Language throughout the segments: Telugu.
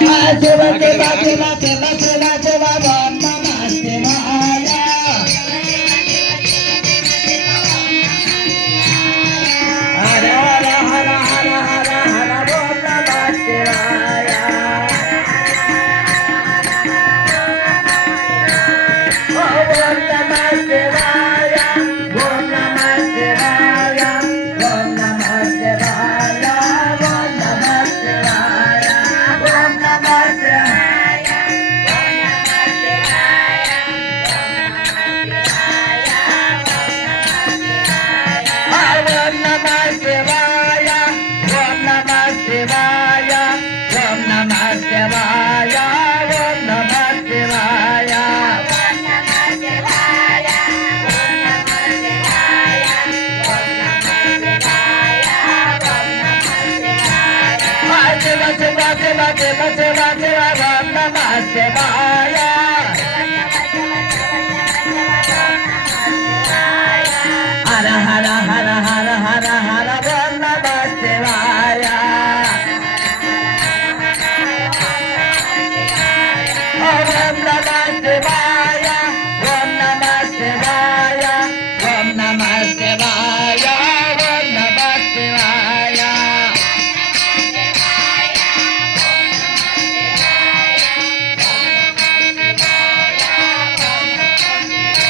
शिव शिव शिव शिव शिव शिव ओम नमः शिवाय हर हर हर हर हर हर ओम नमः शिवाय ओम नमः शिवाय ओम नमः शिवाय ओम नमः शिवाय ओम नमः शिवाय ओम नमः शिवाय ओम नमः शिवाय ओम नमः शिवाय ओम नमः शिवाय ओम नमः शिवाय शिव शिव शिव शिव शिव शिव ओम नमः शिवाय हर हर हर हर हर हर ओम नमः शिवाय ओम नमः शिवाय ओम नमः शिवाय ओम नमः शिवाय ओम नमः शिवाय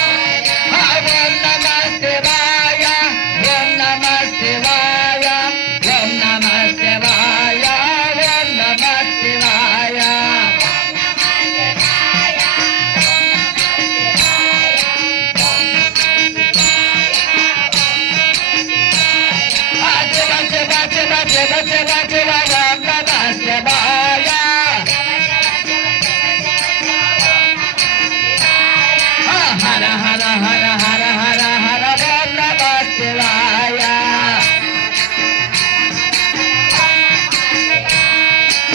ओम नमः शिवाय ओम नमः शिवाय ओम नमः शिवाय ओम नमः शिवाय शिव शिव शिव शिव शिव शिव ओम नमः शिवाय हर हर हर हर हर हर ओम नमः शिवाय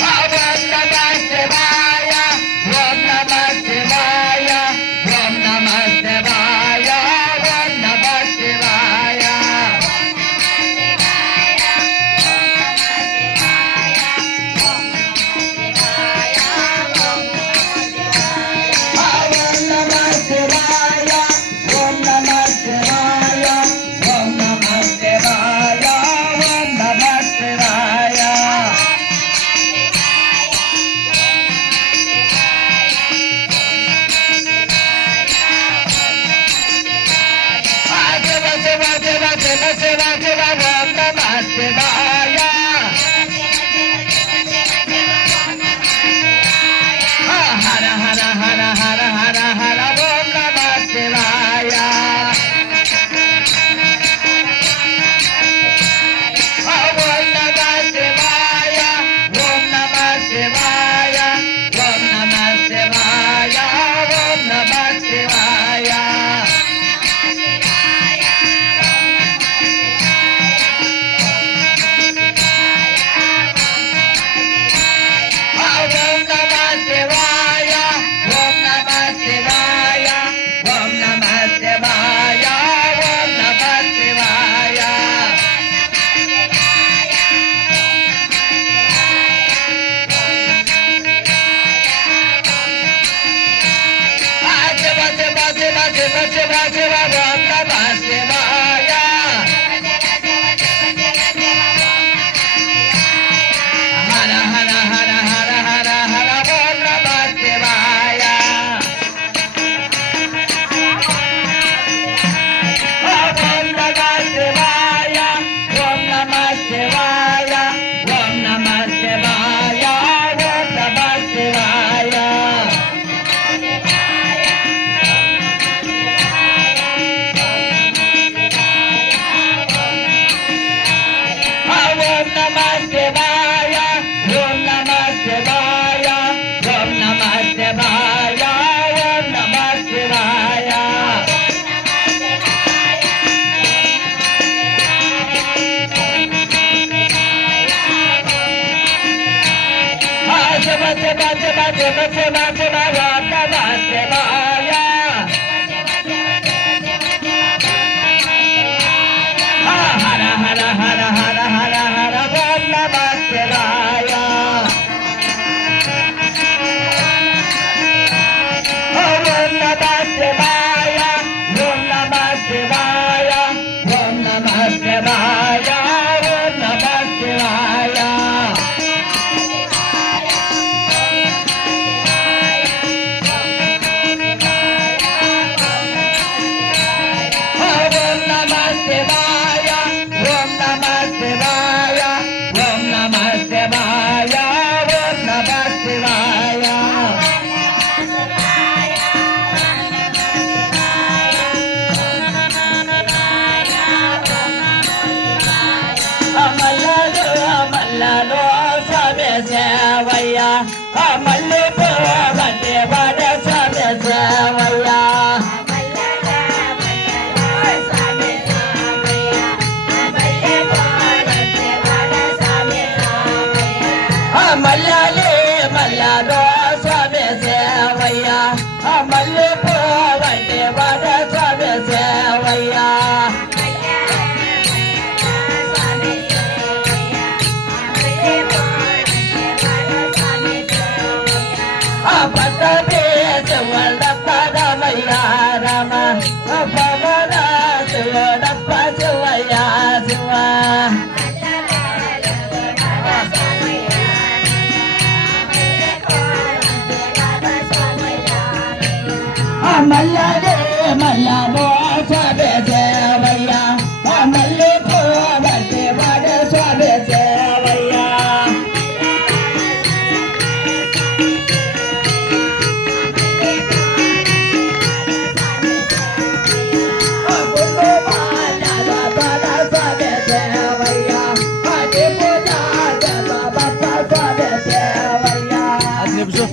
ओम नमः शिवाय ओम नमः शिवाय ओम नमः शिवाय ओम नमः शिवाय ओम नमः शिवाय ओम नमः शिवाय ओम नमः शिवाय ओम नमः शिवाय शिव शिव शिव शिव शिव शिव ओम नमः शिवाय हर हर हर हर हर हर ओम नमः शिवाय ओम नमः शिवाय ओम नमः शिवाय ओम नमः शिवाय ओम नमः शिवाय ओम नमः शिवाय ओम नमः शिवाय ओम नमः शिवाय ओम नमः शिवाय शिव शिव शिव शिव शिव शिव ओम नमः शिवाय हर हर हर हर हर हर ओम नमः शिवाय ओम नमः शिवाय ओम नमः शिवाय ओम नमः शिवाय ओम नमः शिवाय ओम नमः शिवाय ओम नमः शिवाय ओम नमः शिवाय ओम नमः शिवाय शिव शिव शिव शिव शिव शिव ओम नमः शिवाय हर हर हर हर हर हर ओम नमः शिवाय మళ్ళీ పోవంటే వాడ స్వామి సేవయ్యా మల్లాలి మల్లాలో స్వామి సేవయ్యా మళ్ళీ పోవంటే వాడ స్వామి సేవయ్యా పట్టమే శివడప్ప రామయ్య రామ పవన శివడప్ప శివయ్య శివ మల్లదే మల్లమో స్వామి సేవయ్యా మల్లి పోవంటే వాడ స్వామి సేవయ్యా నిమిషం